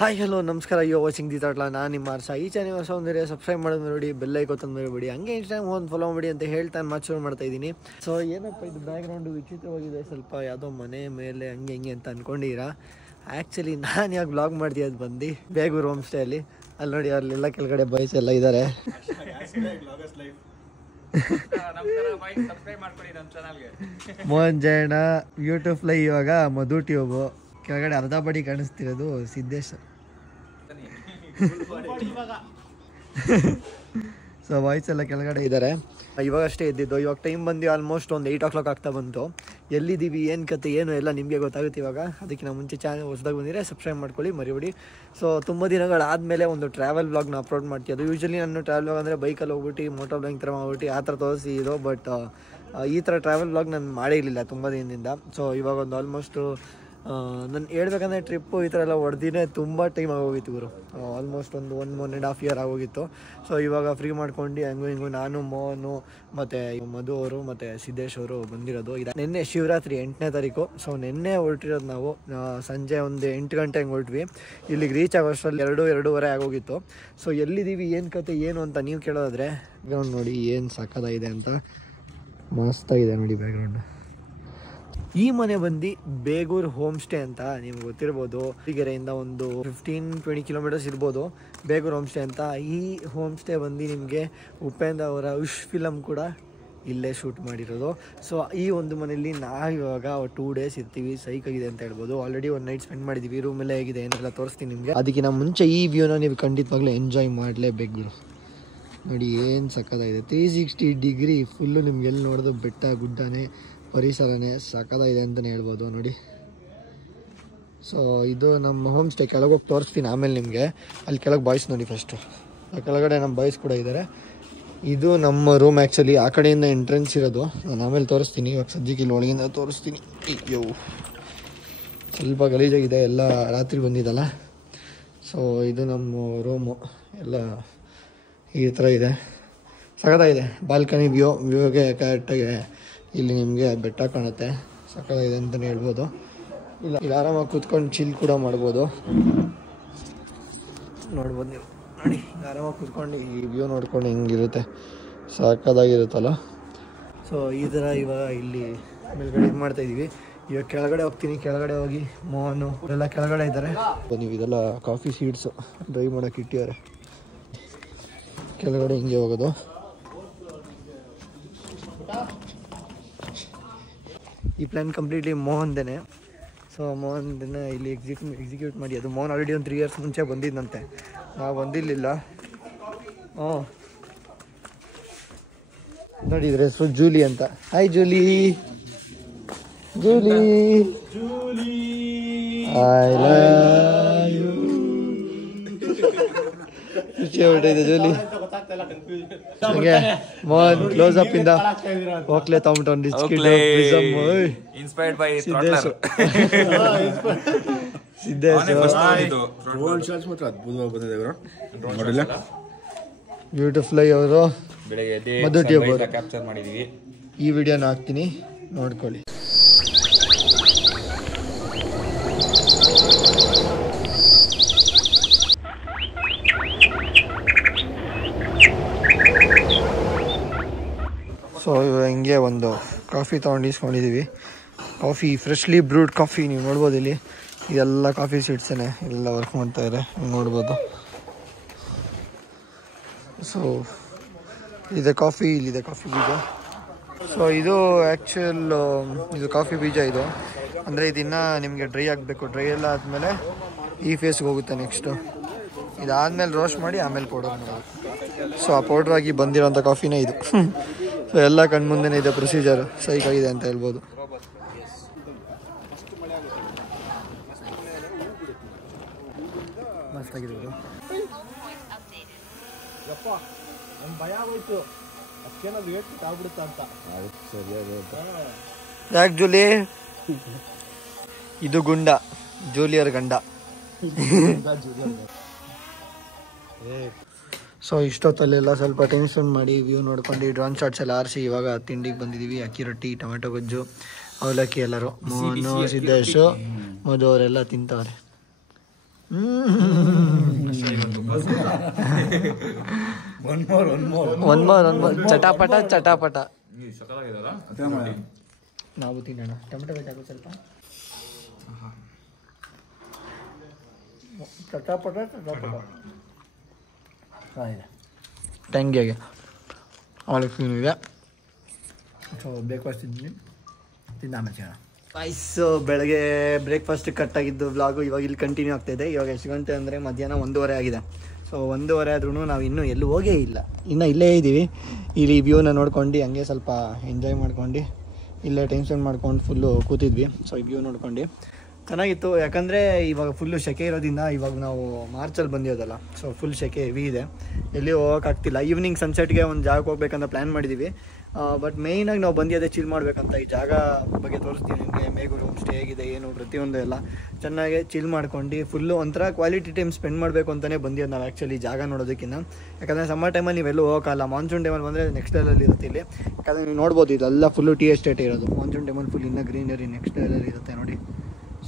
Hi hello ನಮಸ್ಕಾರ. ಯೋ watching the ತಾಟ್ಲಾ. ನಾನು ನಿಮ್ಮ ಆರ್ಸ. ಈ ಚಾನಲ್ ಹೊಸ ಒಂದಿರೆ ಸಬ್ಸ್ಕ್ರೈಬ್ ಮಾಡೋದು ನೋಡಿ, ಬೆಲ್ ಐಕಾನ್ ಮರಿಬೇಡಿ. ಹಂಗೆ ಇನ್ಸ್ಟಾಗ್ರಾಮ್ ಒಂದು ಫಾಲೋ ಮಾಡಿ ಅಂತ ಹೇಳ್ತಾ ಮಾತು ಶುರು ಮಾಡ್ತಾ ಇದ್ದೀನಿ. ಸೊ ಏನಪ್ಪ ಇದು ಬ್ಯಾಕ್ಗ್ರೌಂಡು ವಿಚಿತ್ರವಾಗಿದೆ ಸ್ವಲ್ಪ, ಯಾವುದೋ ಮನೆ ಮೇಲೆ ಹಂಗೆ ಹಿಂಗೆ ಅಂತ ಅಂದ್ಕೊಂಡಿರಾ. ಆ್ಯಕ್ಚುಲಿ ನಾನು ಯಾಕೆ ಬ್ಲಾಗ್ ಮಾಡ್ತೀವಿ ಅದು ಬಂದು ಬೇಗೂರು ಹೋಮ್ ಸ್ಟೇ ಅಲ್ಲಿ ನೋಡಿ, ಅಲ್ಲೆಲ್ಲ ಕೆಳಗಡೆ ಬಾಯ್ಸ್ ಎಲ್ಲ ಇದ್ದಾರೆ. ಮೋಹನ್ ಜಯಣ್ಣ ಯೂಟ್ಯೂಬ್ ಲೈ, ಇವಾಗ ಮಧು ಟ್ಯೂಬು, ಕೆಳಗಡೆ ಅರ್ಧ ಬಡಿ ಕಾಣಿಸ್ತಿರೋದು ಸಿದ್ದೇಶ್. ಸೊ ಬಾಯ್ಸ್ ಎಲ್ಲ ಕೆಳಗಡೆ ಇದ್ದಾರೆ. ಇವಾಗಷ್ಟೇ ಎದ್ದಿದ್ದು. ಇವಾಗ ಟೈಮ್ ಬಂದು ಆಲ್ಮೋಸ್ಟ್ ಒಂದು 8 o'clock ಆಗ್ತಾ ಬಂತು. ಎಲ್ಲಿದ್ದೀವಿ, ಏನು ಕತೆ, ಏನು ಎಲ್ಲ ನಿಮಗೆ ಗೊತ್ತಾಗುತ್ತೆ ಇವಾಗ. ಅದಕ್ಕಿಂತ ಮುಂಚೆ ಚಾನಲ್ ಹೊಸದಾಗಿ ಬಂದಿದ್ರೆ ಸಬ್ಸ್ಕ್ರೈಬ್ ಮಾಡ್ಕೊಳ್ಳಿ, ಮರಿಬೇಡಿ. ಸೊ ತುಂಬ ದಿನಗಳಾದಮೇಲೆ ಒಂದು ಟ್ರಾವೆಲ್ ವ್ಲಾಗ್ನ ಅಪ್ಲೋಡ್ ಮಾಡ್ತೀವಿ. ಅದು ಯೂಶ್ವಲಿ ನಾನು ಟ್ರಾವೆಲ್ ವ್ಲಾಗ್ ಅಂದರೆ ಬೈಕಲ್ಲಿ ಹೋಗ್ಬಿಟ್ಟು ಮೋಟೋ ಬ್ಲಾಗ್ ಥರ ಮಾಡ್ಬಿಟ್ಟು ಆ ಥರ ತೋರಿಸಿ ಇದು. ಬಟ್ ಈ ಥರ ಟ್ರಾವೆಲ್ ವ್ಲಾಗ್ ನಾನು ಮಾಡೇ ಇರಲಿಲ್ಲ ತುಂಬ ದಿನದಿಂದ. ಸೊ ಇವಾಗ ಒಂದು ಆಲ್ಮೋಸ್ಟು ನಾನು ಹೇಳ್ಬೇಕಂದ್ರೆ ಟ್ರಿಪ್ಪು ಈ ಥರ ಎಲ್ಲ ಹೊಡೆದಿನೇ ತುಂಬ ಟೈಮ್ ಆಗೋಗಿತ್ತು ಗುರು. ಆಲ್ಮೋಸ್ಟ್ ಒಂದು 1.5 year ಆಗೋಗಿತ್ತು. ಸೊ ಇವಾಗ ಫ್ರೀ ಮಾಡ್ಕೊಂಡು ಹಂಗೂ ಹಿಂಗೂ ನಾನು, ಮೋಹನು ಮತ್ತು ಮಧು ಅವರು ಮತ್ತು ಸಿದ್ದೇಶ್ ಅವರು ಬಂದಿರೋದು. ಇದು ನಿನ್ನೆ ಶಿವರಾತ್ರಿ 8ನೇ ತಾರೀಕು. ಸೊ ನಿನ್ನೆ ಹೊರಟಿರೋದು ನಾವು. ಸಂಜೆ ಒಂದು 8 ಗಂಟೆ ಹಂಗೆ ಹೊರಟ್ವಿ. ಇಲ್ಲಿಗೆ ರೀಚ್ ಆಗೋಷ್ಟರಲ್ಲಿ 2-2:30 ಆಗೋಗಿತ್ತು. ಸೊ ಎಲ್ಲಿದ್ದೀವಿ, ಏನು ಕತೆ, ಏನು ಅಂತ ನೀವು ಕೇಳೋದಾದರೆ ಬ್ಯಾಕ್ಗ್ರೌಂಡ್ ನೋಡಿ ಏನು ಸಕ್ಕತ್ತಾಗಿದೆ ಅಂತ. ಮಸ್ತಾಗಿದೆ ನೋಡಿ ಬ್ಯಾಕ್ಗ್ರೌಂಡ್. ಈ ಮನೆ ಬಂದು ಬೇಗೂರು ಹೋಮ್ ಸ್ಟೇ ಅಂತ ನಿಮ್ಗೆ ಗೊತ್ತಿರ್ಬೋದು. ಹೀಗೆರೆಯಿಂದ ಒಂದು 15-20 kilometers ಇರ್ಬೋದು ಬೇಗೂರು ಹೋಮ್ ಸ್ಟೇ ಅಂತ. ಈ ಹೋಮ್ ಸ್ಟೇ ಬಂದು ನಿಮಗೆ ಉಪೇಂದ್ರ ಅವರ ಉಶ್ ಫಿಲಮ್ ಕೂಡ ಇಲ್ಲೇ ಶೂಟ್ ಮಾಡಿರೋದು. ಸೊ ಈ ಒಂದು ಮನೆಯಲ್ಲಿ ನಾವಿವಾಗ 2 days ಇರ್ತೀವಿ. ಸೈಕಾಗಿದೆ ಅಂತ ಹೇಳ್ಬೋದು. ಆಲ್ರೆಡಿ ಒಂದು ನೈಟ್ ಸ್ಪೆಂಡ್ ಮಾಡಿದ್ದೀವಿ. ರೂಮೆಲ್ಲ ಹೇಗಿದೆ ಏನೆಲ್ಲ ತೋರಿಸ್ತೀನಿ ನಿಮಗೆ. ಅದಕ್ಕಿಂತ ಮುಂಚೆ ಈ ವ್ಯೂನ ನೀವು ಖಂಡಿತವಾಗ್ಲೂ ಎಂಜಾಯ್ ಮಾಡಲೇಬೇಕು. ನೋಡಿ ಏನು ಸಕ್ಕತ್ತಾಗಿದೆ. 360 degree ಫುಲ್ಲು ನಿಮ್ಗೆ ಎಲ್ಲಿ ನೋಡೋದು ಬೆಟ್ಟ ಗುಡ್ಡನೇ ಪರಿಸರನೇ ಸಕ್ಕತ್ತಾಗಿದೆ ಅಂತಲೇ ಹೇಳ್ಬೋದು ನೋಡಿ. ಸೊ ಇದು ನಮ್ಮ ಹೋಮ್ ಸ್ಟೇ. ಕೆಳಗೆ ಹೋಗಿ ತೋರಿಸ್ತೀನಿ ಆಮೇಲೆ ನಿಮಗೆ. ಅಲ್ಲಿ ಕೆಳಗೆ ಬಾಯ್ಸ್ ನೋಡಿ ಫಸ್ಟು. ಆ ಕೆಳಗಡೆ ನಮ್ಮ ಬಾಯ್ಸ್ ಕೂಡ ಇದ್ದಾರೆ. ಇದು ನಮ್ಮ ರೂಮ್ ಆ್ಯಕ್ಚುಲಿ. ಆ ಕಡೆಯಿಂದ ಎಂಟ್ರೆನ್ಸ್ ಇರೋದು. ನಾನು ಆಮೇಲೆ ತೋರಿಸ್ತೀನಿ. ಇವಾಗ ಸದ್ಯಕ್ಕೆ ಇಲ್ಲಿ ಒಳಗಿಂದ ತೋರಿಸ್ತೀನಿ. ಅಯ್ಯೋ ಸ್ವಲ್ಪ ಗಲೀಜಾಗಿದೆ, ಎಲ್ಲ ರಾತ್ರಿ ಬಂದಿದ್ದಲ್ಲ. ಸೊ ಇದು ನಮ್ಮ ರೂಮು. ಎಲ್ಲ ಈ ಥರ ಇದೆ, ಸಕ್ಕತ್ತಾಗಿದೆ. ಬಾಲ್ಕನಿ ವ್ಯೂಗೆ ಕರೆಕ್ಟಾಗಿ ಇಲ್ಲಿ ನಿಮಗೆ ಬೆಟ್ಟ ಕಾಣುತ್ತೆ. ಸಕ್ಕತ್ತಾಗಿದೆ ಅಂತಲೇ ಹೇಳ್ಬೋದು. ಇಲ್ಲಿ ಆರಾಮಾಗಿ ಕೂತ್ಕೊಂಡು ಚಿಲ್ ಕೂಡ ಮಾಡ್ಬೋದು. ನೋಡ್ಬೋದು ನೀವು ನೋಡಿ, ಆರಾಮಾಗಿ ಕೂತ್ಕೊಂಡು ಈ ವ್ಯೂ ನೋಡ್ಕೊಂಡು ಹಿಂಗಿರುತ್ತೆ, ಸಕ್ಕತ್ತಾಗಿರುತ್ತಲ್ಲ. ಸೊ ಈ ಥರ ಇವಾಗ ಇಲ್ಲಿ ಮೇಲ್ಗಡೆ ಇದು ಮಾಡ್ತಾಯಿದ್ದೀವಿ. ಇವಾಗ ಕೆಳಗಡೆ ಹೋಗ್ತೀನಿ. ಕೆಳಗಡೆ ಹೋಗಿ ಮೋಹನು ಎಲ್ಲ ಕೆಳಗಡೆ ಇದ್ದಾರೆ. ನೀವು ಇದೆಲ್ಲ ಕಾಫಿ ಸೀಡ್ಸು ಡ್ರೈ ಮಾಡೋಕೆ ಇಟ್ಟಿದ್ದಾರೆ. ಕೆಳಗಡೆ ಹಿಂಗೆ ಹೋಗೋದು. ಈ ಪ್ಲ್ಯಾನ್ ಕಂಪ್ಲೀಟ್ಲಿ ಮೋಹನ್ದೇನೆ. ಸೊ ಮೋಹನ್ದನ್ನ ಇಲ್ಲಿ ಎಕ್ಸಿಕ್ಯೂಟ್ ಮಾಡಿ. ಅದು ಮೋಹನ್ ಆಲ್ರೆಡಿ ಒಂದು 3 years ಮುಂಚೆ ಬಂದಿದ್ದಂತೆ, ನಾವು ಬಂದಿರಲಿಲ್ಲ. ನೋಡಿ ಇದ್ರ ಹೆಸರು ಜೂಲಿ ಅಂತ. Hi Julie. Julie I love you. ಖುಷಿ ಆಗ್ಬಿಟ್ಟಿದೆ ಜೂಲಿ. ಹಂಗೆ ಮೋಹನ್ ಕ್ಲೋಸ್ ಅಪ್ ಇಂದ ಹೋಗ್ಲೇ ತಗೊಂಡು ಇನ್ಸ್ಪೈರ್ಡ್ ಬೈ ಸಿದ್ದೇಶ್. ಬ್ಯೂಟಿಫುಲ್ ಆಗಿ ಅವರು ಮಧು ಟ್ಯೂಬ್ ಕ್ಯಾಪ್ಚರ್ ಮಾಡಿದೀವಿ. ಈ ವಿಡಿಯೋನ ಹಾಕ್ತೀನಿ, ನೋಡ್ಕೊಳ್ಳಿ. ಸೊ ಹಿಂಗೆ ಒಂದು ಕಾಫಿ ತೊಗೊಂಡು ಇಸ್ಕೊಂಡಿದ್ದೀವಿ. Coffee freshly brewed coffee. ನೀವು ನೋಡ್ಬೋದು ಇಲ್ಲಿ ಇದೆಲ್ಲ ಕಾಫಿ ಸೀಡ್ಸೇ ಎಲ್ಲ ವರ್ಕ್ ಮಾಡ್ತಾಯಿದ್ದಾರೆ, ನೋಡ್ಬೋದು. ಸೊ ಇದೆ ಕಾಫಿ, ಇಲ್ಲಿದೆ ಕಾಫಿ ಬೀಜ. ಸೊ ಇದು ಆ್ಯಕ್ಚುಲ್ ಇದು ಕಾಫಿ ಬೀಜ. ಇದು ಅಂದರೆ ಇದನ್ನು ನಿಮಗೆ ಡ್ರೈ ಆಗಬೇಕು. ಡ್ರೈ ಎಲ್ಲ ಆದಮೇಲೆ ಈ ಫೇಸ್ಗೆ ಹೋಗುತ್ತೆ. ನೆಕ್ಸ್ಟು ಇದಾದಮೇಲೆ ರೋಸ್ಟ್ ಮಾಡಿ ಆಮೇಲೆ ಪೌಡರ್ ಮಾಡೋದು. ಸೊ ಆ ಪೌಡ್ರಾಗಿ ಬಂದಿರೋಂಥ ಕಾಫಿನೇ ಇದು. ಸೊ ಎಲ್ಲ ಕಣ್ಮುಂದೆನೇ ಇದೆ ಪ್ರೊಸೀಜರ್. ಸೈಕಾಗಿದೆ ಅಂತ ಹೇಳ್ಬೋದು. ಮಸ್ತಾಗಿದೆ. ಯಾಕೆ ಜೂಲಿ? ಇದು ಗುಂಡ, ಜೂಲಿಯರ್ ಗಂಡ. ಸೊ ಇಷ್ಟೊತ್ತಲ್ಲೆಲ್ಲ ಸ್ವಲ್ಪ ಟೈಮ್ ಸ್ಪೆಂಡ್ ಮಾಡಿ ವ್ಯೂ ನೋಡ್ಕೊಂಡು ಡ್ರೋನ್ ಶಾಟ್ಸ್ ಎಲ್ಲ ಆರಿಸಿ ಇವಾಗ ತಿಂಡಿಗೆ ಬಂದಿದ್ದೀವಿ. ಅಕ್ಕಿ ರೊಟ್ಟಿ, ಟೊಮೆಟೊ ಗೊಜ್ಜು, ಅವಲಕ್ಕಿ. ಎಲ್ಲರೂ ಮೋಹನು, ಸಿದ್ದೇಶು, ಮಧು ಅವರೆಲ್ಲ ತಿಂತವ್ರೆ. One more ಚಟಾಪಟ ಚಟಾಪಟ. ನಾವು ತಿನ್ನೋಣ. ಟೊಮೆಟೊ ಬೇಕಾಗುತ್ತೆ ಸ್ವಲ್ಪ. ಚಟಾಪಟ ಚಟಾಪಟ ಇದೆ ಟಂಗಿಗೆ ಅವಳಿಗೆ ಇದೆ. ಸೊ ಬ್ರೇಕ್ಫಾಸ್ಟ್ ತಿಂತೀನಿ, ತಿಂದ ಆಮೇಲೆ ಸಿಗೋಣ. ರೈಸ್ ಬೆಳಗ್ಗೆ ಬ್ರೇಕ್ಫಾಸ್ಟ್ ಕಟ್ಟಾಗಿದ್ದು ವ್ಲಾಗು ಇವಾಗ ಇಲ್ಲಿ ಕಂಟಿನ್ಯೂ ಆಗ್ತಾಯಿದೆ. ಇವಾಗ ಎಷ್ಟು ಗಂಟೆ ಅಂದರೆ ಮಧ್ಯಾಹ್ನ 1:30 ಆಗಿದೆ. ಸೊ 1:30 ಆದ್ರೂ ನಾವು ಇನ್ನೂ ಎಲ್ಲೂ ಹೋಗೇ ಇಲ್ಲ, ಇನ್ನೂ ಇಲ್ಲೇ ಇದ್ದೀವಿ. ಇಲ್ಲಿ ವ್ಯೂನ ನೋಡ್ಕೊಂಡು ಹಂಗೆ ಸ್ವಲ್ಪ ಎಂಜಾಯ್ ಮಾಡ್ಕೊಂಡು ಇಲ್ಲೇ ಟೈಮ್ ಸ್ಪೆಂಡ್ ಮಾಡ್ಕೊಂಡು ಫುಲ್ಲು ಕೂತಿದ್ವಿ. ಸೊ ಈ ವ್ಯೂ ನೋಡ್ಕೊಂಡು ಚೆನ್ನಾಗಿತ್ತು. ಯಾಕಂದರೆ ಇವಾಗ ಫುಲ್ಲು ಸೆಕೆ ಇರೋದ್ರಿಂದ ಇವಾಗ ನಾವು ಮಾರ್ಚಲ್ಲಿ ಬಂದಿರೋದಲ್ಲ, ಸೊ ಫುಲ್ ಸೆಕೆ ಹೆವಿ ಇದೆ, ಎಲ್ಲಿ ಹೋಗೋಕ್ಕಾಗ್ತಿಲ್ಲ. ಈವ್ನಿಂಗ್ ಸನ್ಸೆಟ್ಗೆ ಒಂದು ಜಾಗಕ್ಕೆ ಹೋಗ್ಬೇಕಂತ ಪ್ಲ್ಯಾನ್ ಮಾಡಿದ್ದೀವಿ. ಬಟ್ ಮೇಯ್ನಾಗಿ ನಾವು ಬಂದಿದ್ದೆ ಚಿಲ್ ಮಾಡಬೇಕಂತ. ಈ ಜಾಗ ಬಗ್ಗೆ ತೋರಿಸ್ತೀನಿ ನಿಮಗೆ. ಮೇಗೂರು ಹೋಮ್ ಸ್ಟೇ ಹೇಗಿದೆ ಏನು ಪ್ರತಿಯೊಂದು ಎಲ್ಲ ಚೆನ್ನಾಗಿ ಚಿಲ್ ಮಾಡ್ಕೊಂಡು ಫುಲ್ಲು ಒಂಥರ ಕ್ವಾಲಿಟಿ ಟೈಮ್ ಸ್ಪೆಂಡ್ ಮಾಡಬೇಕು ಅಂತಲೇ ಬಂದಿದ್ದು ನಾವು ಆ್ಯಕ್ಚುಲಿ ಜಾಗ ನೋಡೋದಕ್ಕಿಂತ. ಯಾಕಂದರೆ ಸಮ್ಮರ್ ಟೈಮಲ್ಲಿ ನೀವೆಲ್ಲೂ ಹೋಗೋಕ್ಕಲ್ಲ, ಮಾನ್ಸೂನ್ ಟೈಮಲ್ಲಿ ಬಂದರೆ ನೆಕ್ಸ್ಟ್ ಲೆವೆಲಲ್ಲಿ ಇರುತ್ತೆ ಇಲ್ಲಿ. ಯಾಕಂದರೆ ನೀವು ನೋಡ್ಬೋದು ಇದೆಲ್ಲ ಫುಲ್ಲು ಟೀ ಎಸ್ಟೇಟ್ ಇರೋದು. ಮಾನ್ಸೂನ್ ಟೈಮಲ್ಲಿ ಫುಲ್ ಇನ್ನೂ ಗ್ರೀನರಿ ನೆಕ್ಸ್ಟ್ ಲೆವೆಲಲ್ಲಿ ಇರುತ್ತೆ ನೋಡಿ.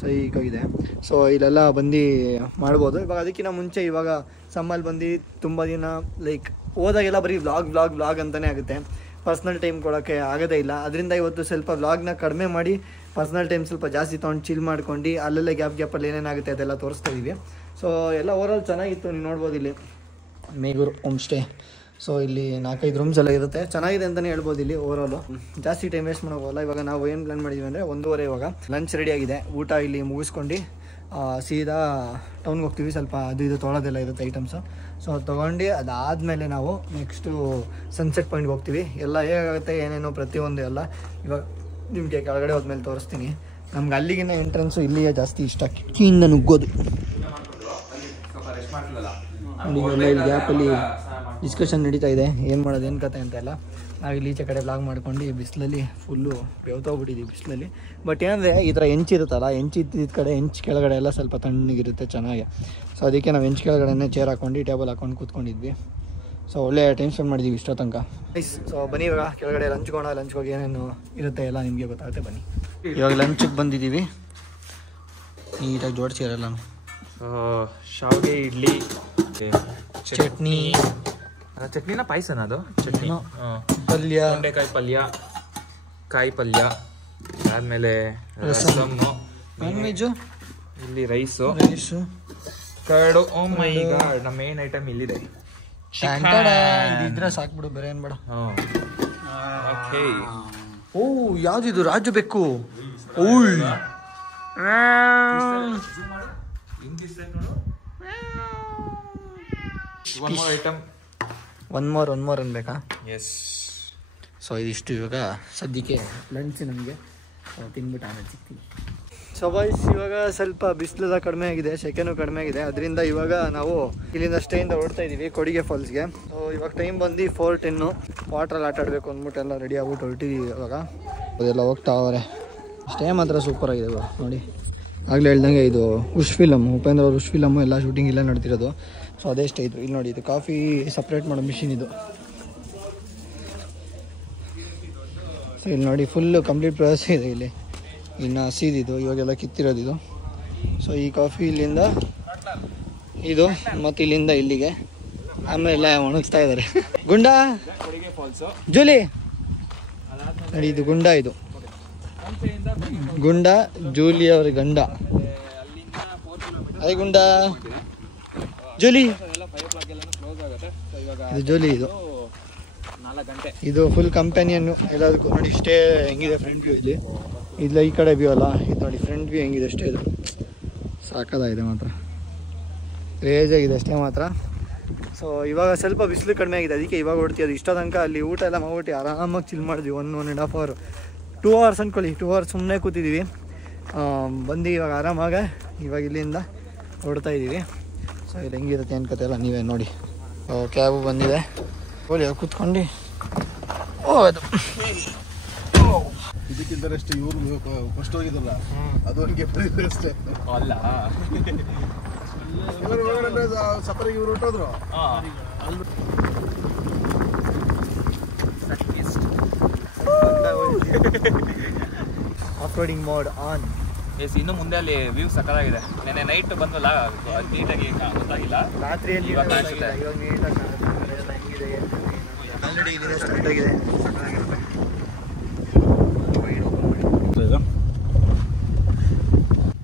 ಸೊ ಈಗ ಇದೆ. ಸೊ ಇಲ್ಲೆಲ್ಲ ಬಂದು ಮಾಡ್ಬೋದು. ಇವಾಗ ಅದಕ್ಕಿಂತ ಮುಂಚೆ ಇವಾಗ ಸಮ್ಮಲ್ಲಿ ಬಂದು ತುಂಬ ದಿನ ಲೈಕ್ ಹೋದಾಗೆಲ್ಲ ಬರೀ ವ್ಲಾಗ್ ಅಂತಲೇ ಆಗುತ್ತೆ. ಪರ್ಸ್ನಲ್ ಟೈಮ್ ಕೊಡೋಕ್ಕೆ ಆಗೋದೇ ಇಲ್ಲ. ಅದರಿಂದ ಇವತ್ತು ಸ್ವಲ್ಪ ವ್ಲಾಗ್ನ ಕಡಿಮೆ ಮಾಡಿ ಪರ್ಸ್ನಲ್ ಟೈಮ್ ಸ್ವಲ್ಪ ಜಾಸ್ತಿ ತೊಗೊಂಡು ಚಿಲ್ ಮಾಡ್ಕೊಂಡು ಅಲ್ಲೆಲ್ಲ ಗ್ಯಾಪಲ್ಲಿ ಏನೇನಾಗುತ್ತೆ ಅದೆಲ್ಲ ತೋರಿಸ್ತಾ ಇದ್ದೀವಿ. ಸೊ ಎಲ್ಲ ಓವರಾಲ್ ಚೆನ್ನಾಗಿತ್ತು. ನೀವು ನೋಡ್ಬೋದು ಇಲ್ಲಿ ಮೇಗೂರು ಹೋಮ್ ಸ್ಟೇ. ಸೊ ಇಲ್ಲಿ 4-5 ರೂಮ್ಸ್ ಎಲ್ಲ ಇರುತ್ತೆ, ಚೆನ್ನಾಗಿದೆ ಅಂತಲೇ ಹೇಳ್ಬೋದು. ಇಲ್ಲಿ ಓವರಾಲು ಜಾಸ್ತಿ ಟೈಮ್ ವೇಸ್ಟ್ ಮಾಡೋಲ್ಲ. ಇವಾಗ ನಾವು ಏನು ಪ್ಲ್ಯಾನ್ ಮಾಡಿದ್ದೀವಿ ಅಂದರೆ 1:30 ಇವಾಗ ಲಂಚ್ ರೆಡಿ ಆಗಿದೆ. ಊಟ ಇಲ್ಲಿ ಮುಗಿಸ್ಕೊಂಡು ಸೀದಾ ಟೌನ್ಗೆ ಹೋಗ್ತೀವಿ. ಸ್ವಲ್ಪ ಅದು ಇದು ತೊಗೊಳೋದೆಲ್ಲ ಇರುತ್ತೆ ಐಟಮ್ಸು. ಸೊ ಅದು ತೊಗೊಂಡು ಅದಾದಮೇಲೆ ನಾವು ನೆಕ್ಸ್ಟು ಸನ್ಸೆಟ್ ಪಾಯಿಂಟ್ಗೆ ಹೋಗ್ತೀವಿ. ಎಲ್ಲ ಹೇಗಾಗುತ್ತೆ ಏನೇನೋ ಪ್ರತಿಯೊಂದು ಎಲ್ಲ ಇವಾಗ ನಿಮಗೆ ಕೆಳಗಡೆ ಹೋದ್ಮೇಲೆ ತೋರಿಸ್ತೀನಿ. ನಮ್ಗೆ ಅಲ್ಲಿಗಿನ ಎಂಟ್ರೆನ್ಸು ಇಲ್ಲಿಯೇ ಜಾಸ್ತಿ ಇಷ್ಟ, ಕಿಟಕಿಯಿಂದ ನುಗ್ಗೋದು. ಇಲ್ಲಿ ಗ್ಯಾಪಲ್ಲಿ ಡಿಸ್ಕಷನ್ ನಡೀತಾ ಇದೆ, ಏನು ಮಾಡೋದು ಏನು ಕತೆ ಅಂತೆಲ್ಲ. ನಾವು ಇಲ್ಲಿ ಈಚೆ ಕಡೆ ಬ್ಲಾಗ್ ಮಾಡ್ಕೊಂಡು ಬಿಸಿಲಲ್ಲಿ ಫುಲ್ಲು ಬೆವ್ತೋಗ್ಬಿಟ್ಟಿದ್ದೀವಿ ಬಿಸಿಲಲ್ಲಿ. ಬಟ್ ಏನಂದರೆ ಈ ಥರ ಹೆಂಚಿರುತ್ತಲ್ಲ, ಹೆಂಚಿದ್ದ ಕಡೆ ಹೆಂಚು ಕೆಳಗಡೆ ಎಲ್ಲ ಸ್ವಲ್ಪ ತಣ್ಣಗಿರುತ್ತೆ ಚೆನ್ನಾಗಿ. ಸೊ ಅದಕ್ಕೆ ನಾವು ಹೆಂಚು ಕೆಳಗಡೆ ಚೇರ್ ಹಾಕ್ಕೊಂಡು ಟೇಬಲ್ ಹಾಕ್ಕೊಂಡು ಕೂತ್ಕೊಂಡಿದ್ವಿ. ಸೊ ಒಳ್ಳೆ ಟೈಮ್ ಸ್ಪೆಂಡ್ ಮಾಡಿದ್ದೀವಿ ಇಷ್ಟೋ ತನಕ. ಸೊ ಬನ್ನಿ ಇವಾಗ ಕೆಳಗಡೆ ಲಂಚ್ಗೆ ಹೋಗಿ ಏನೇನು ಇರುತ್ತೆ ಎಲ್ಲ ನಿಮಗೆ ಗೊತ್ತಾಗುತ್ತೆ ಬನ್ನಿ. ಇವಾಗ ಲಂಚಿಗೆ ಬಂದಿದ್ದೀವಿ, ನೀಟಾಗಿ ಜೋಡಿಸಿರಲ್ಲ. ಶಾವಿಗೆ, ಇಡ್ಲಿ, ಚಟ್ನಿ, ಚಟ್ನಿನ ಪಾಯಸನ ಅದು ಚಟ್ನಿ, ಪಲ್ಯ, ತೊಂಡೆಕಾಯಿ ಪಲ್ಯ, ಕಾಯಿ ಪಲ್ಯ, ಆದಮೇಲೆ ರಸಮ್ಮು, ನಾನ್ ವೆಜ್ಜು, ಇಲ್ಲಿ ರೈಸು, ಕರ್ಡು. ಓ ಮೈ ಗಾಡ್, ನಮ್ಮ ಮೇನ್ ಐಟಮ್ ಇಲ್ಲಿದೆ. ಇದ್ರೆ ಸಾಕ್ಬಿಡು, ಬೇರೆ ಏನು ಬೇಡ. ಓಕೆ. ಓ ಯಾವ್ದಿದು ರಾಜು ಬೆಕ್ಕು. ಒನ್ ಮೋರ್ ಅನ್ಬೇಕಾ? ಎಸ್. ಸೊ ಇದಿಷ್ಟು ಇವಾಗ ಸದ್ಯಕ್ಕೆ ಲಂಚ್ ನಮಗೆ. ತಿನ್ಬಿಟ್ಟು ಆಮೇಲೆ ಸಿಗ್ತೀನಿ. ಸೊ ಬಾಯ್ಸ್ ಇವಾಗ ಸ್ವಲ್ಪ ಬಿಸಿಲೆಲ್ಲ ಕಡಿಮೆ ಆಗಿದೆ, ಸೆಕೆನೂ ಕಡಿಮೆ ಆಗಿದೆ. ಅದರಿಂದ ಇವಾಗ ನಾವು ಇಲ್ಲಿಂದ ಸ್ಟೇಯಿಂದ ಹೊರಡ್ತಾ ಇದ್ದೀವಿ ಕೊಡಿಗೆ ಫಾಲ್ಸ್ಗೆ. ಸೊ ಇವಾಗ ಟೈಮ್ ಬಂದು 4:10. ವಾಟ್ರಲ್ಲಿ ಆಟ ಆಡಬೇಕು ಅಂದ್ಬಿಟ್ಟು ಎಲ್ಲ ರೆಡಿ ಆಗ್ಬಿಟ್ಟು ಹೊರಟಿದ್ದೀವಿ ಇವಾಗ. ಅದೆಲ್ಲ ಹೋಗ್ತಾ ಅವರೆ. ಸ್ಟೇ ಮಾತ್ರ ಸೂಪರಾಗಿದೆ ಇವಾಗ ನೋಡಿ. ಆಗಲೇ ಹೇಳ್ದಂಗೆ ಇದು ಉಷ್ ಫಿಲಮ್, ಉಪೇಂದ್ರ ಅವ್ರ ಉಷ್ ಫಿಲಮ್ಮು ಎಲ್ಲ ಶೂಟಿಂಗ್ ಇಲ್ಲೇ ನಡ್ತಿರೋದು. ಸೊ ಅದೇ ಸ್ಟೇ ಇದ್ರು. ಇಲ್ಲಿ ನೋಡಿ, ಇದು ಕಾಫಿ ಸಪ್ರೇಟ್ ಮಾಡೋ ಮಿಷಿನ್ ಇದು. ಸೊ ಇಲ್ಲಿ ನೋಡಿ ಫುಲ್ಲು ಕಂಪ್ಲೀಟ್ ಪ್ರೊಸೆಸ್ ಇದೆ ಇಲ್ಲಿ. ಇನ್ನು ಹಸಿದಿದು ಇವಾಗೆಲ್ಲ ಕಿತ್ತಿರೋದು ಇದು. ಸೊ ಈ ಕಾಫಿ ಇಲ್ಲಿಂದ ಇದು ಮತ್ತು ಇಲ್ಲಿಂದ ಇಲ್ಲಿಗೆ, ಆಮೇಲೆ ಒಣಗಿಸ್ತಾ ಇದ್ದಾರೆ. ಗುಂಡ ಜೂಲಿ ನೋಡಿ, ಇದು ಗುಂಡ, ಇದು ಗುಂಡ ಜೂಲಿ ಅವ್ರ ಗಂಡ. ಅದೇ ಗುಂಡ ಜೂಲಿ, ಇದು ಜೂಲಿ. ಇದು ಫುಲ್ ಕಂಪೆನಿಯನ್ನು ಎಲ್ಲದಕ್ಕೂ ನೋಡಿ. ಸ್ಟೇ ಹೆಂಗಿದೆ ಫ್ರಂಟ್ ವ್ಯೂ ಇಲ್ಲಿ, ಇಲ್ಲ ಈ ಕಡೆ ವ್ಯೂ ಅಲ್ಲ, ಇದು ನೋಡಿ ಫ್ರಂಟ್ ವ್ಯೂ ಹೆಂಗಿದೆ ಅಷ್ಟೇ. ಇದು ಸಾಕಾಗಿದೆ ಮಾತ್ರ, ಕ್ರೇಜಾಗಿದೆ ಅಷ್ಟೇ ಮಾತ್ರ. ಸೊ ಇವಾಗ ಸ್ವಲ್ಪ ಬಿಸಿಲು ಕಡಿಮೆ ಆಗಿದೆ, ಅದಕ್ಕೆ ಇವಾಗ ಹೊಡ್ತೀವಿ. ಇಷ್ಟ ತನಕ ಅಲ್ಲಿ ಊಟ ಎಲ್ಲ ಮಾಡ್ಬಿಟ್ಟು ಆರಾಮಾಗಿ ಚಿಲ್ ಮಾಡಿದ್ವಿ. 1.5 ಅವರ್ 2 ಅವರ್ಸ್ ಅಂದ್ಕೊಳ್ಳಿ. 2 ಅವರ್ಸ್ ಸುಮ್ಮನೆ ಕೂತಿದ್ದೀವಿ. ಬಂದು ಇವಾಗ ಆರಾಮಾಗ ಇವಾಗ ಇಲ್ಲಿಂದ ಹೊಡ್ತಾ ಇದ್ದೀವಿ. ಸೊ ಇದು ಹೆಂಗಿರುತ್ತೆ ಅನ್ಕತೆ ಎಲ್ಲ ನೀವೇ ನೋಡಿ. ಕ್ಯಾಬು ಬಂದಿದೆ, ಹೋಲಿ ಕೂತ್ಕೊಂಡು ಹೋಗೋದು. ಇದಕ್ಕಿಂತರಷ್ಟೇ ಇವ್ರು ಫಸ್ಟ್ ಹೋಗಿದ್ದಲ್ಲ, ಅದು ಹಂಗೆ ಅಷ್ಟೇ ಅಲ್ಲ. ಸಫರಿಗೆ ಇವ್ರು ಹೊಟ್ಟೋದ್ರು. Off roading mode on. Yes ಇನ್ನು ಮುಂದೆ ಅಲ್ಲಿ ವ್ಯೂ ಸಕ್ಕತ್ತಾಗಿದೆ. ನೆನ್ನೆ ನೈಟ್ ಬಂದಲ್ಲ ನೀಟಾಗಿ ಗೊತ್ತಾಗಿಲ್ಲ, ರಾತ್ರಿಯಲ್ಲಿ ಇವಾಗ ಕಾಣಿಸುತ್ತೆ. ಇವಾಗ ನೀಟಾಗಿ ಕಾಣುತ್ತೆ ಎಲ್ಲ ಹೆಂಗಿದೆ ಆಲ್ರೆಡಿ ಇಲ್ಲಿಂದ ಸ್ಟಾರ್ಟ್ ಆಗಿದೆ.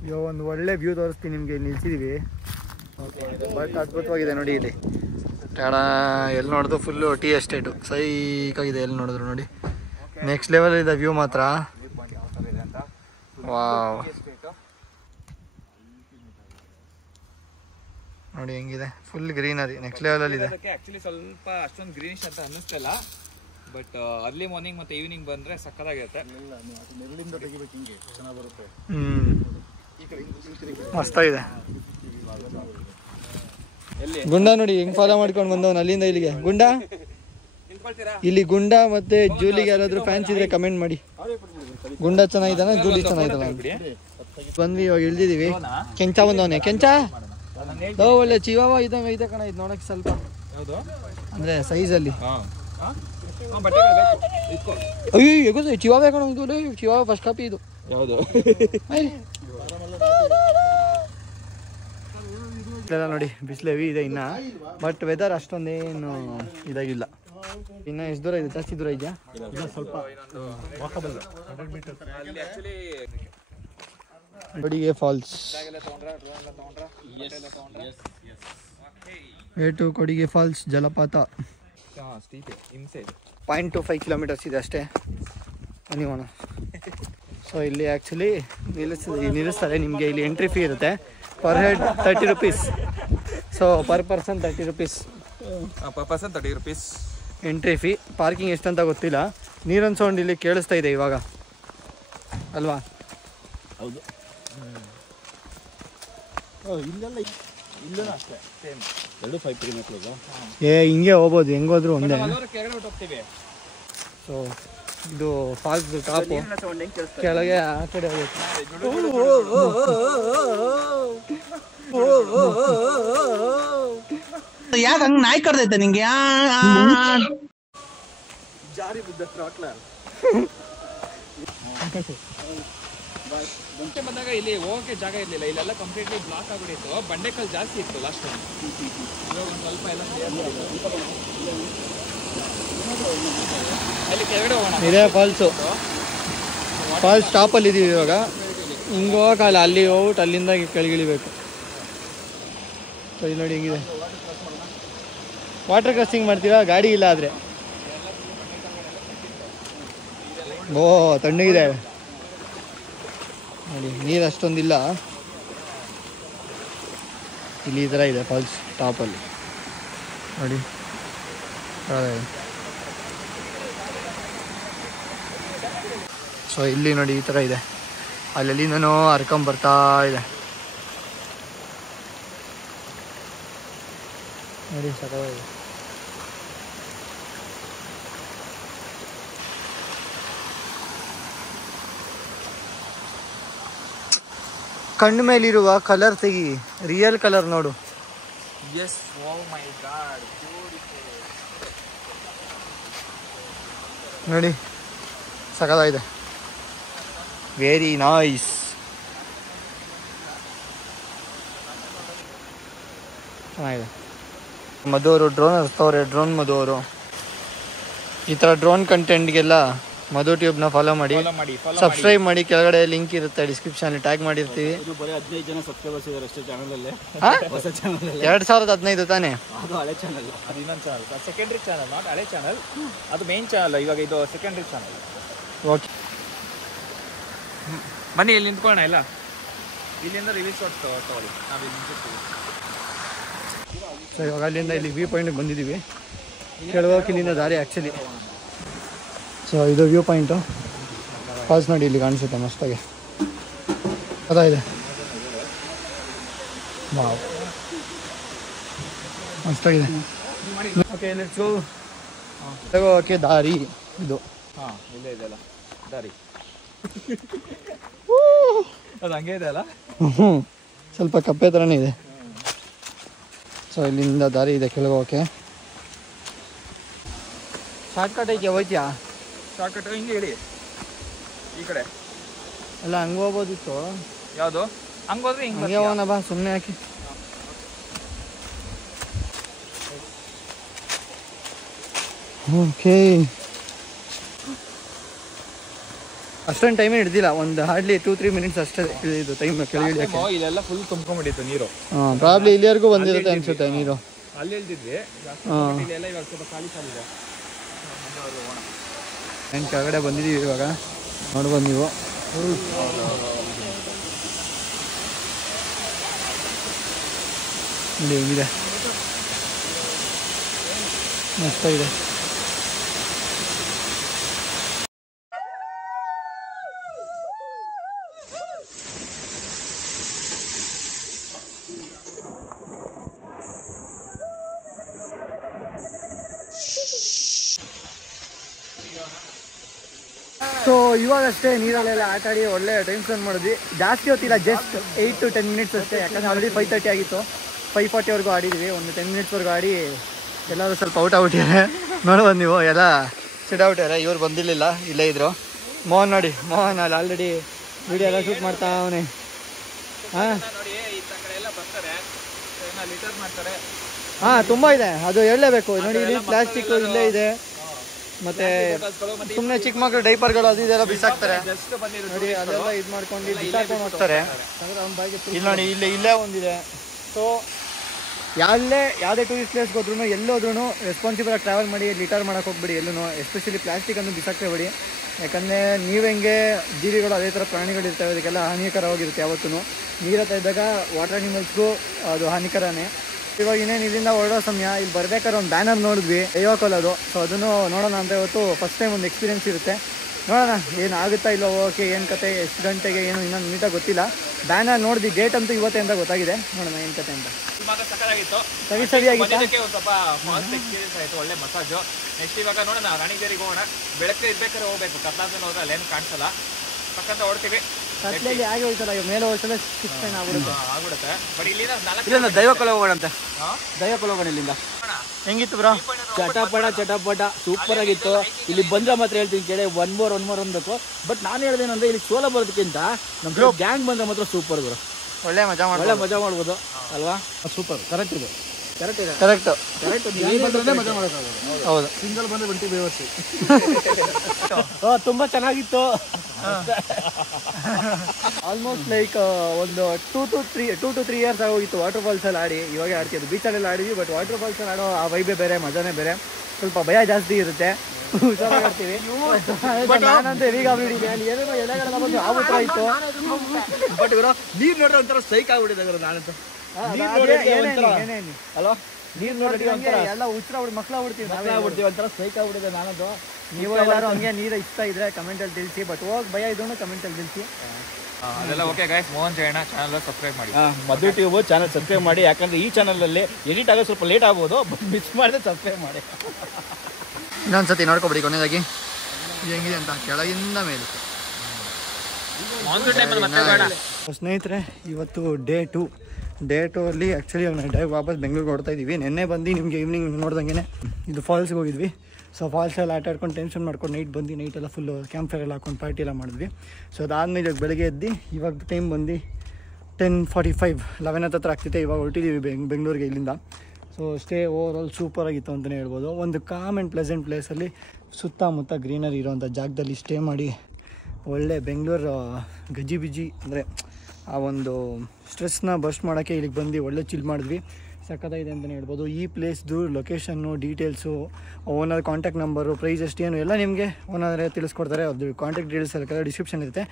ಇವಾಗ ಒಂದು ಒಳ್ಳೆ ವ್ಯೂ ತೋರಿಸ್ತೀನಿ ನಿಮಗೆ. ನಿಲ್ಸಿದೀವಿ ಬಟ್ ಅದ್ಭುತವಾಗಿದೆ ನೋಡಿ ಇಲ್ಲಿ ಟಾಡ. ಎಲ್ಲಿ ನೋಡಿದ್ರು ಫುಲ್ಲು ಟೀ ಎಸ್ಟೇಟು ಸೈಕಾಗಿದೆ. ಎಲ್ಲಿ ನೋಡಿದ್ರು ನೋಡಿ ನೆಕ್ಸ್ಟ್ ಲೆವೆಲ್ ಇದೆ ವ್ಯೂ ಮಾತ್ರ. ವಾವ್ ನೋಡಿ ಹೆಂಗಿದೆ, ಫುಲ್ ಗ್ರೀನರಿ ನೆಕ್ಸ್ಟ್ ಲೆವೆಲ್ ಇದೆ. ಆಕ್ಚುಲಿ ಸ್ವಲ್ಪ ಅಷ್ಟೊಂದು ಗ್ರೀನಿಶ್ ಅಂತ ಅನ್ನಿಸ್ತಲ್ಲ, ಬಟ್ ಅರ್ಲಿ ಮಾರ್ನಿಂಗ್ ಮತ್ತೆ ಈವ್ನಿಂಗ್ ಬಂದ್ರೆ ಸಕ್ಕತ್ತಾಗಿರುತ್ತೆ. ನೆರಳಿಂದ ತೆಗಿಬೇಕು, ಹಿಂಗೆ ಚೆನ್ನಾಗಿ ಬರುತ್ತೆ. ಮಸ್ತಾಗಿದೆ. ಎಲ್ಲಿ ಗುಂಡ ನೋಡಿ ಹೆಂಗ್ ಫಾಲೋ ಮಾಡ್ಕೊಂಡು ಬಂದವನು ಅಲ್ಲಿಂದ ಇಲ್ಲಿಗೆ. ಗುಂಡ ಇಲ್ಲಿ ಗುಂಡ ಮತ್ತೆ ಜೂಲಿಗೆ ಯಾರಾದ್ರೂ ಫ್ಯಾನ್ಸ್ ಇದ್ರೆ ಕಮೆಂಟ್ ಮಾಡಿ. ಗುಂಡ ಚೆನ್ನಾಗಿದ್ದಾನ, ಜೂಲಿ ಚೆನ್ನಾಗಿದ್ದಾನ. ಬಂದ್ವಿ ಇವಾಗ ಇಳ್ದಿದೀವಿ. ಕೆಂಚ ಬಂದವನೆ. ಕೆಂಚ ಒಳ್ಳೆ ಚಿವಾವ ಇದ್ದಂಗೆ ಐತೆ ಕಣ. ಇದು ನೋಡಕ್ ಸ್ವಲ್ಪ ಅಂದ್ರೆ ಸೈಜ್ ಅಲ್ಲಿ ಅಯ್ಯೋ ಚಿವಾವ ಕಣ. ಇದು ಚಿವಾವ ಫಸ್ಟ್ ಕಾಪಿ ಇದು. ಇದೆಲ್ಲ ನೋಡಿ ಬಿಸಿಲು ಹೆವಿ ಇದೆ ಇನ್ನ, ಬಟ್ ವೆದರ್ ಅಷ್ಟೊಂದೇನು ಇದಾಗಿಲ್ಲ. ಇನ್ನ ಎಷ್ಟು ದೂರ ಇದೆ? ಜಾಸ್ತಿ ದೂರ ಇದೆಯಾ? ಸ್ವಲ್ಪ ಕೊಡಿಗೆ ಫಾಲ್ಸ್. ಟು ಕೊಡಿಗೆ ಫಾಲ್ಸ್ ಜಲಪಾತ 0.25 ಕಿಲೋಮೀಟರ್ಸ್ ಇದೆ ಅಷ್ಟೇ. ನೀವೋಣ. ಸೊ ಇಲ್ಲಿ ಆ್ಯಕ್ಚುಲಿ ನಿಲ್ಲಿಸ್ತಾರೆ ನಿಮಗೆ. ಇಲ್ಲಿ ಎಂಟ್ರಿ ಫೀ ಇರುತ್ತೆ. Per head 30 rupees. So per person 30 rupees. Entry fee. Parking ಎಷ್ಟಂತ ಗೊತ್ತಿಲ್ಲ. ನೀರೊಂದು ಸೌಂಡ್ ಇಲ್ಲಿ ಕೇಳಿಸ್ತಾ ಇದೆ ಇವಾಗ ಅಲ್ವಾ? ಹೌದು. ಇಲ್ಲೂ ಅಷ್ಟೇ ಸೇಮ್ 5 ಕಿಲೋಮೀಟರ್. ಹಿಂಗೆ ಹೋಗ್ಬೋದು, ಹೆಂಗೋದ್ರು ಒಂದೇ. ಹೋಗ್ತೀವಿ. ಸೊ ಇದು ಫಾಲ್ಸ್ ಟಾಪು. ಕೆಳಗೆ ಆ ಕಡೆ ಹೋಗುತ್ತೆ. ಯಾಕೆ ಹಂಗ್ ನಾಯಿ ಕಡ್ದೈತೆ ನಿಂಗೆ? ಜಾರಿ ಬಿದ್ದ ಟ್ರಾಕ್ಲರ್ ಮುಂಚೆ ಬಂದಾಗ ಇಲ್ಲಿ ಹೋಗಕ್ಕೆ ಜಾಗ ಇರಲಿಲ್ಲ. ಇಲ್ಲೆಲ್ಲ ಕಂಪ್ಲೀಟ್ಲಿ ಬ್ಲಾಕ್ ಆಗ್ಬಿಟ್ಟಿತ್ತು. ಬಂಡೆಕಲ್ ಜಾಸ್ತಿ ಇತ್ತು ಲಾಸ್ಟ್ ಟೈಮ್. ಇವಾಗ ಒಂದು ಸ್ವಲ್ಪ ಎಲ್ಲ ಅಲ್ಲಿ ಕೆಳಗಡೆ ಹೋಗೋಣ. ಇದೇ ಫಾಲ್ಸು. ಫಾಲ್ಸ್ ಟಾಪಲ್ಲಿ ಇದೀವಿ ಇವಾಗ. ಹಿಂಗೆ ಹೋಗಲ್ಲ, ಅಲ್ಲಿ ಹೋಗ್ಬಿಟ್ಟು ಅಲ್ಲಿಂದ ಕೆಳಗಿಳಿಬೇಕು. ಸೊ ಇಲ್ಲಿ ನೋಡಿ ಹೆಂಗಿದೆ. ವಾಟರ್ ಕ್ರಾಸಿಂಗ್ ಮಾಡ್ತೀರಾ ಗಾಡಿ ಇಲ್ಲ ಆದರೆ. ಓ ತಣ್ಣಗಿದೆ ನೋಡಿ. ನೀರು ಅಷ್ಟೊಂದಿಲ್ಲ ಇಲ್ಲಿ. ಈ ಥರ ಇದೆ ಫಾಲ್ಸ್ ಟಾಪಲ್ಲಿ ನೋಡಿ. ಸೊ ಇಲ್ಲಿ ನೋಡಿ ಈ ಥರ ಇದೆ. ಅಲ್ಲೆಲ್ಲಿಂದನೋ ಹರ್ಕೊಂಬರ್ತಾ ಇದೆ ನೋಡಿ. ಸಾಕಾಗಿದೆ. ಕಣ್ಣು ಮೇಲಿರುವ ಕಲರ್ ತೆಗಿ, ರಿಯಲ್ ಕಲರ್ ನೋಡು. ಎಸ್, ಓ ಮೈ ಗಾಡ್, ನೋಡಿ ಸಖತ್ತಾಗಿದೆ. Very nice. ಚೆನ್ನಾಗಿದೆ. ಮಧು ಅವರು ಡ್ರೋನ್ ಹರಿಸ್ತವ್ರೆ. ಡ್ರೋನ್ ಮಧು ಅವರು. ಈ ಥರ ಡ್ರೋನ್ ಕಂಟೆಂಟ್ಗೆಲ್ಲ ಮಧು ಟ್ಯೂಬ್ನ ಫಾಲೋ ಮಾಡಿ, ಸಬ್ಸ್ಕ್ರೈಬ್ ಮಾಡಿ. ಕೆಳಗಡೆ ಲಿಂಕ್ ಇರುತ್ತೆ, ಡಿಸ್ಕ್ರಿಪ್ಷನ್ ಟ್ಯಾಗ್ ಮಾಡಿರ್ತೀವಿ. ಇದು ಬರೀ 15 ಜನ ಸಬ್ಸ್ಕ್ರೈಬರ್ಸ್ ಇದ್ದಾರೆ ಅಷ್ಟೇ ಚಾನಲಲ್ಲಿ. ಹೊಸ ಚಾನಲ್ 2015 ತಾನೇ? ಅದು ಹಳೆ ಚಾನಲ್. ಅದು ಇನ್ನೊಂದು ಚಾನಲ್, ಸೆಕೆಂಡ್ರಿ ಚಾನಲ್, ನಾಟ್ ಹಳೆ ಚಾನಲ್. ಅದು ಮೇನ್ ಚಾನಲ್. ಇವಾಗ ಇದು ಸೆಕೆಂಡ್ರಿ ಚಾನಲ್. ಓಕೆ ಬನ್ನಿ ಇಲ್ಲಿ ನಿಂತ್ಕೊಳ್ಳೋಣ. ಇಲ್ಲ ಇಲ್ಲಿಂದ ರಿವ್ಯೂ ಶಾಟ್ ತಗೊಳ್ಳಿ. ನಾವು ಇಲ್ಲಿ ನಿಂತಿರ್ತೀವಿ. ಸೊ ಇವಾಗ ಅಲ್ಲಿಂದ ಇಲ್ಲಿ ವ್ಯೂ ಪಾಯಿಂಟ್ಗೆ ಬಂದಿದ್ದೀವಿ. ಕೆಳಗೋಕೆ ಇಲ್ಲಿಂದ ದಾರಿ ಆ್ಯಕ್ಚುಲಿ. ಸೊ ಇದು ವ್ಯೂ ಪಾಯಿಂಟು. ಫಾಲ್ಸ್ ನೋಡಿ ಇಲ್ಲಿ ಕಾಣಿಸುತ್ತೆ ಮಸ್ತಾಗಿ. ಅದಾಗಿದೆ. ವಾವ್ ಮಸ್ತಾಗಿದೆ. Okay let's go. ಕೆಳಗೋಕೆ ದಾರಿ ಇದು. ಹಾಂ ಇಲ್ಲೇ ಇದೆಯಲ್ಲ ದಾರಿ. ಅದು ಹಂಗೆ ಇದೆ ಅಲ್ಲ. ಸ್ವಲ್ಪ ಕಪ್ಪೆ ಥರನೇ ಇದೆ. ಸೊ ಇಲ್ಲಿಂದ ದಾರಿ ಇದೆ ಕೆಳಗೋಕೆ. ಶಾರ್ಟ್ಕಟ್ ಐತೆ ಹೋಯ್ತೀಯಾ? ಶಾರ್ಟ್ಕಟ್ ಹಿಂಗೆ ಹೇಳಿ ಈ ಕಡೆ ಅಲ್ಲ ಹಂಗೆ ಹೋಗ್ಬೋದಿತ್ತು. ಯಾವುದು ಹಂಗೋದ್ರೆ ಹಿಂಗೆ ಹಂಗೆ ಹೋಗೋಣ ಬಾ, ಸುಮ್ಮನೆ ಹಾಕಿ. ಓಕೆ, ಅಷ್ಟೊಂದು ಟೈಮೇ ಹಿಡ್ದಿಲ್ಲ, ಒಂದು ಹಾರ್ಡ್ಲಿ 2-3 ಮಿನಿಟ್ಸ್ ಅಷ್ಟೇ ಇದು ಟೈಮ್ ಕೆಳಗೆ ಇಳಿಯೋಕ್ಕೆ. ಇಲ್ಲೆಲ್ಲ ಫುಲ್ ತುಂಬ್ಕೊಂಡ್ಬಿಟ್ಟಿತ್ತು ನೀರು. ಹಾಂ, ಪ್ರಾಬ್ಲಿ ಇಲ್ಲಿವರೆಗೂ ಬಂದಿರುತ್ತೆ ಅನ್ಸುತ್ತೆ ನೀರು. ಅಲ್ಲಿ ಇಳ್ದಿದ್ವಿ, ಇಲ್ಲೆಲ್ಲ ಇವಾಗ ಸ್ವಲ್ಪ ಖಾಲಿ ಇದೆ. ಏನು ಕೆಳಗಡೆ ಬಂದಿದ್ದೀವಿ ಇವಾಗ, ನೋಡ್ಬೋದು ನೀವು. ನೋಡಿ ಹೆಂಗಿದೆ, ಮಸ್ತಾಗಿದೆ. ಸೊ ಇವಾಗಷ್ಟೇ ನೀರಲ್ಲೆಲ್ಲ ಆಟಾಡಿ ಒಳ್ಳೆ ಟೈಮ್ ಸ್ಪೆಂಡ್ ಮಾಡಿದ್ವಿ. ಜಾಸ್ತಿ ಹೊತ್ತಿಲ್ಲ, ಜಸ್ಟ್ 8 to 10 ಮಿನಿಟ್ಸ್ ಅಷ್ಟೇ. ಯಾಕಂದರೆ ಆಲ್ರೆಡಿ 5:30 ಆಗಿತ್ತು. 5:40ವರೆಗೂ ಆಡಿದ್ವಿ. ಒಂದು 10 ಮಿನಿಟ್ಸ್ವರೆಗೂ ಆಡಿ ಎಲ್ಲರೂ ಸ್ವಲ್ಪ ಔಟ್ ಆಗ್ಬಿಟ್ಟಿದ್ದಾರೆ. ನೋಡ್ಬೋದು ನೀವು, ಎಲ್ಲ ಸಿಡ್ ಔಟ್ಯಾರೆ. ಇವ್ರು ಬಂದಿರಲಿಲ್ಲ, ಇಲ್ಲೇ ಇದ್ರು. ಮೋಹನ್ ನೋಡಿ, ಮೋಹನ್ ಅಲ್ಲಿ ಆಲ್ರೆಡಿ ವಿಡಿಯೋ ಎಲ್ಲ ಶೂಟ್ ಮಾಡ್ತಾ ಅವನೇ. ಹಾಂ ಹಾಂ, ತುಂಬ ಇದೆ, ಅದು ಹೇಳಲೇಬೇಕು. ನೋಡಿ, ಇಲ್ಲಿ ಪ್ಲಾಸ್ಟಿಕ್ ಇಲ್ಲೇ ಇದೆ. ಮತ್ತೆ ಸುಮ್ಮನೆ ಚಿಕ್ಕ ಮಕ್ಕಳು ಡೈಪರ್ಗಳು ಅದು ಇದೆಲ್ಲ ಬಿಸಾಕ್ತಾರೆ ನೋಡಿ, ಅದೆಲ್ಲ ಇದು ಮಾಡ್ಕೊಂಡು ಬಿಸಾಕೊಂಡು ಹೋಗ್ತಾರೆ. ಇಲ್ಲಿ ನೋಡಿ, ಇಲ್ಲೇ ಒಂದಿದೆ. ಸೊ ಯಾವುದೇ ಟೂರಿಸ್ಟ್ ಪ್ಲೇಸ್ಗೆ ಹೋದ್ರೂ ಎಲ್ಲೋದ್ರೂ ರೆಸ್ಪಾನ್ಸಿಬಲ್ ಆಗಿ ಟ್ರಾವೆಲ್ ಮಾಡಿ, ಲಿಟರ್ ಮಾಡೋಕೆ ಹೋಗ್ಬಿಡಿ ಎಲ್ಲೂ. ಎಸ್ಪೆಷಲಿ ಪ್ಲಾಸ್ಟಿಕನ್ನು ಬಿಸಾಕ್ತೇಬೇಡಿ. ಯಾಕಂದರೆ ನೀವು ಹೆಂಗೆ ಜೀವಿಗಳು ಅದೇ ಥರ ಪ್ರಾಣಿಗಳು ಇರ್ತವೆ, ಅದಕ್ಕೆಲ್ಲ ಹಾನಿಕರವಾಗಿರುತ್ತೆ. ಯಾವತ್ತೂ ನೀರು ಹತ್ತ ಇದ್ದಾಗ ವಾಟರ್ ಅನಿಮಲ್ಸ್ಗೂ ಅದು ಹಾನಿಕರನೇ. ಇವಾಗ ಇನ್ನೇನು ಇಲ್ಲಿಂದ ಹೊರಡೋ ಸಮಯ. ಇಲ್ಲಿ ಬರ್ಬೇಕಾದ್ರೆ ಒಂದು ಬ್ಯಾನರ್ ನೋಡಿದ್ವಿ, ಅದು. ಸೊ ಅದನ್ನು ನೋಡೋಣ ಅಂತ ಇವತ್ತು ಫಸ್ಟ್ ಟೈಮ್ ಒಂದು ಎಕ್ಸ್ಪೀರಿಯನ್ಸ್ ಇರುತ್ತೆ. ನೋಡೋಣ ಏನು ಆಗುತ್ತಾ ಇಲ್ಲೋ, ಓಕೆ ಏನು ಕತೆ, ಎಷ್ಟು ಗಂಟೆಗೆ, ಏನು ಇನ್ನೊಂದು ನೀಟಾಗಿ ಗೊತ್ತಿಲ್ಲ. ಬ್ಯಾನರ್ ನೋಡಿದ್ವಿ, ಡೇಟ್ ಅಂತೂ ಇವತ್ತೇ ಅಂತ ಗೊತ್ತಾಗಿದೆ. ನೋಡೋಣ ಏನು ಕತೆ ಅಂತ. ಸರಿಯಾಗಿತ್ತು, ಸ್ವಲ್ಪ ಫಾಸ್ಟ್ ಎಕ್ಸ್ಪೀರಿಯನ್ಸ್ ಆಯಿತು, ಒಳ್ಳೆ ಮಸಾಜು. ನೆಕ್ಸ್ಟ್ ಇವಾಗ ನೋಡೋಣ, ರಾಣಿಜೇರಿಗೆ ಹೋಗೋಣ. ಬೆಳಗ್ಗೆ ಇರ್ಬೇಕಾದ್ರೆ ಹೋಗ್ಬೇಕು, ಕತ್ಲಾಂತ ಹೋದ್ರೆ ಅಲ್ಲೇನು ಕಾಣಿಸಲ್ಲ, ಪಕ್ಕಂತ ಹೊಡ್ತೀವಿ. ಕತ್ಲೆಯಲ್ಲಿ ಆಗಿ ಹೋಯ್ತಲ್ಲ, ಈಗ ಮೇಲೆ ಹೋಗ್ತದೆ ಆಗ್ಬಿಡುತ್ತೆ. ಬಟ್ ಇಲ್ಲಿಂದ ದೈವಕೊಲ ಹೋಗೋಣ ಅಂತ. ದೈವಕೊಲ ಹೋಗೋಣ ಇಲ್ಲಿಂದ. ಹೆಂಗಿತ್ತು ಬ್ರೋ? ಚಟಪಟ ಸೂಪರ್ ಆಗಿತ್ತು. ಇಲ್ಲಿ ಬಂದ್ರೆ ಮಾತ್ರ ಹೇಳ್ತೀನಿ ಕೇಳಿ, ಒನ್ ಮೋರ್ ಅನ್ಬೇಕು. ಬಟ್ ನಾನು ಹೇಳ್ದೇನಂದ್ರೆ ಇಲ್ಲಿ ಸೋಲೋ ಬರೋದಕ್ಕಿಂತ ನಮ್ಮ ಗ್ಯಾಂಗ್ ಬಂದ್ರೆ ಮಾತ್ರ ಸೂಪರ್ ಗುರು. ಒಳ್ಳೆ ಮಜಾ ಮಾಡ್ಬೋದು ಅಲ್ವಾ? ಸೂಪರ್, ಕರೆಕ್ಟ್ ಇದೆ. ಕರೆಕ್ಟ್. ಮಜಾ ಮಾಡೋಕ್ಕಾಗೋದು. ಹೌದು, ಸಿಂಗಲ್ ಬಂದ್ರೆ ಬಂಟಿ ಬೇವರ್ಸಿ. ತುಂಬಾ ಚೆನ್ನಾಗಿತ್ತು. ಆಲ್ಮೋಸ್ಟ್ ಲೈಕ್ ಒಂದು 2 to 3 ಇಯರ್ಸ್ ಆಗೋಗಿತ್ತು ವಾಟರ್ ಫಾಲ್ಸಲ್ಲಿ ಆಡಿ. ಇವಾಗ ಆಡ್ತಿದ್ದು, ಬೀಚಲ್ಲೆಲ್ಲ ಆಡಿದ್ವಿ. ಬಟ್ ವಾಟರ್ ಫಾಲ್ಸಲ್ಲಿ ಆಡೋ ಆ ವೈಬೇ ಬೇರೆ, ಮಜಾನೇ ಬೇರೆ. ಸ್ವಲ್ಪ ಭಯ ಜಾಸ್ತಿ ಇರುತ್ತೆ, ಹುಷಾರಾಗಿ ಆಡ್ತೀವಿ. ನಾನಂತೂ ಹೆವಿಗೆ ಆಗ್ಬಿಟ್ಟಿದ್ದೆ, ಅಲ್ಲಿ ಏನೇನೋ ಎಲೆಗಳೆಲ್ಲ ಬಂದು ಆ ಥರ ಇತ್ತು. ಬಟ್ ಇವರು ನೀರು ನೋಡ್ರೆ ಒಂಥರ ಸೈಕ್ ಆಗ್ಬಿಟ್ಟಿದೆ ನಾನಂತೂ. ಅಲ್ವಾ, ನೀರು ನೋಡಿದ್ರೆ ಎಲ್ಲ ಮಕ್ಳು ಆಗ್ಬಿಡ್ತೀವಿ, ಒಂಥರ ಸೈಕ್ ಆಗ್ಬಿಟ್ಟಿದೆ ನಾನಂತೂ. ನೀವು ಎಲ್ಲರೂ ಹಂಗೆ ನೀರು ಇಷ್ಟ ಇದ್ರೆ ಕಮೆಂಟಲ್ಲಿ ತಿಳಿಸಿ. ಬಟ್ ಹೋಗಿ ಭಯ ಇದ್ದೂ ಕಮೆಂಟಲ್ಲಿ ತಿಳಿಸಿ. ಅದೆಲ್ಲ okay guys, Mohan Jayanna channel subscribe ಮಾಡಿ. ಮಧು ಟ್ಯೂಬ್ ಚಾನಲ್ ಸಬ್ಸ್ಕ್ರೈಬ್ ಮಾಡಿ. ಯಾಕಂದ್ರೆ ಈ ಚಾನಲಲ್ಲಿ ಎಡಿಟ್ ಆಗೋದು ಸ್ವಲ್ಪ ಲೇಟ್ ಆಗ್ಬೋದು, ಬಟ್ ಮಿಸ್ ಮಾಡಿದ್ರೆ ಸಬ್ಸ್ಕ್ರೈಬ್ ಮಾಡಿ. ಇನ್ನೊಂದ್ಸತಿ ನೋಡ್ಕೊಬಿಡಿ ಕೊನೆಯದಾಗಿ ಹೆಂಗಿದೆ ಅಂತ, ಕೆಳಗಿಂದ ಮೇಲೆ. ಸ್ನೇಹಿತರೆ, ಇವತ್ತು ಡೇ 2 ಅಲ್ಲಿ ಆ್ಯಕ್ಚುಲಿ ಡೈವ್ ವಾಪಸ್ ಬೆಂಗಳೂರಿಗೆ ಹೊಡ್ತಾ ಇದ್ದೀವಿ. ನೆನ್ನೆ ಬಂದು ನಿಮಗೆ ಈವ್ನಿಂಗ್ ನೋಡ್ದಂಗೆ ಇದು ಫಾಲ್ಸ್ಗೆ ಹೋಗಿದ್ವಿ. ಸೊ ಫಾಲ್ಸಲ್ಲಿ ಆಟ ಆಡ್ಕೊಂಡು ಟೆನ್ಷನ್ ಮಾಡ್ಕೊಂಡು ನೈಟೆಲ್ಲ ಫುಲ್ಲು ಕ್ಯಾಂಪ್ ಫೈರ್ ಎಲ್ಲ ಹಾಕೊಂಡು ಪಾರ್ಟಿ ಎಲ್ಲ ಮಾಡಿದ್ವಿ. ಸೊ ಅದಾದಮೇಲೆ ಇವಾಗ ಬೆಳಗ್ಗೆ ಎದ್ದು, ಇವಾಗ ಟೈಮ್ ಬಂದು 10:45, 11 ಹತ್ರ ಆಗ್ತಿದೆ. ಇವಾಗ ಹೊರಟಿದ್ದೀವಿ ಬೆಂಗಳೂರಿಗೆ ಇಲ್ಲಿಂದ. ಸೊ ಸ್ಟೇ ಓವರಾಲ್ ಸೂಪರಾಗಿತ್ತು ಅಂತಲೇ ಹೇಳ್ಬೋದು. ಒಂದು ಕಾಮ್ ಆ್ಯಂಡ್ ಪ್ಲೆಸೆಂಟ್ ಪ್ಲೇಸಲ್ಲಿ ಸುತ್ತಮುತ್ತ ಗ್ರೀನರಿ ಇರೋವಂಥ ಜಾಗದಲ್ಲಿ ಸ್ಟೇ ಮಾಡಿ, ಒಳ್ಳೆ ಬೆಂಗಳೂರು ಗಜಿಬಿಜಿ ಅಂದರೆ ಆ ಒಂದು ಸ್ಟ್ರೆಸ್ನ ಬಸ್ಟ್ ಮಾಡೋಕ್ಕೆ ಇಲ್ಲಿಗೆ ಬಂದು ಒಳ್ಳೆ ಚಿಲ್ ಮಾಡಿದ್ವಿ. ಸಖತ್ತಾಗಿದೆ ಅಂತಲೇ ಹೇಳ್ಬೋದು. ಈ ಪ್ಲೇಸ್ದು location, details, owner contact number, price ಎಷ್ಟೇನು ಎಲ್ಲ ನಿಮಗೆ ಓನರೇ ತಿಳಿಸ್ಕೊಡ್ತಾರೆ. ಅದು ಕಾಂಟ್ಯಾಕ್ಟ್ ಡೀಟೇಲ್ಸ್ ಎಲ್ಲ ಡಿಸ್ಕ್ರಿಪ್ಷನ್ ಇರುತ್ತೆ,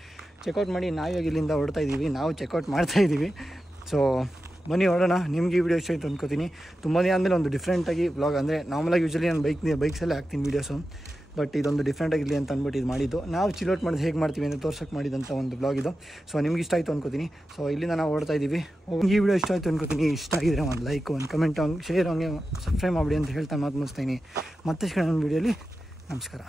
ಚೆಕ್ಔಟ್ ಮಾಡಿ. ನಾವಿವಾಗ ಇಲ್ಲಿಂದ ಹೊರಡ್ತಾ ಇದ್ದೀವಿ, ನಾವು ಚೆಕ್ಔಟ್ ಮಾಡ್ತಾಯಿದ್ದೀವಿ. ಸೊ ಬನ್ನಿ ಹೊರಡೋಣ. ನಿಮಗೆ ಈ ವಿಡಿಯೋ ಇಷ್ಟ ಆಯಿತು ಅಂದ್ಕೋತೀನಿ. ತುಂಬಾ ದಿನ ಆದಮೇಲೆ ಒಂದು ಡಿಫ್ರೆಂಟಾಗಿ ವ್ಲಾಗ್, ಅಂದರೆ ನಾರ್ಮಲಾಗಿ ಯೂಶ್ವಲಿ ನಾನು ಬೈಕ್ಸಲ್ಲೇ ಹಾಕ್ತೀನಿ ವೀಡಿಯೋಸು. ಬಟ್ ಇದೊಂದು ಡಿಫ್ರೆಂಟಾಗಿರಲಿ ಅಂತ ಅಂದ್ಬಿಟ್ಟು ಇದು ಮಾಡಿದ್ದು. ನಾವು ಚಿಲ್ಔಟ್ ಮಾಡೋದು ಹೇಗೆ ಮಾಡ್ತೀವಿ ಅಂತ ತೋರ್ಸೋಕ್ಕೆ ಮಾಡಿದಂಥ ಒಂದು ಬ್ಲಾಗ್ ಇದು. ಸೊ ನಿಮ್ಗೆ ಇಷ್ಟ ಆಯಿತು ಅಂದ್ಕೋತೀನಿ. ಸೊ ಇಲ್ಲಿಂದ ನಾವು ಓಡ್ತಾ ಇದ್ದೀವಿ. ಈ ವಿಡಿಯೋ ಇಷ್ಟ ಆಯಿತು ಅಂದ್ಕೋತೀನಿ. ಇಷ್ಟ ಆಗಿದ್ರೆ ಒಂದು ಲೈಕ್, ಒಂದು ಕಮೆಂಟ್, ಶೇರ್, ಹಂಗೆ ಸಬ್ಸ್ಕ್ರೈಬ್ ಮಾಡಿ ಅಂತ ಹೇಳ್ತಾ ಮಾತು ಮುಗಿಸ್ತೀನಿ. ಮತ್ತೆ ಸಿಗೋಣ ಒಂದು ವಿಡಿಯೋಲಿ. ನಮಸ್ಕಾರ.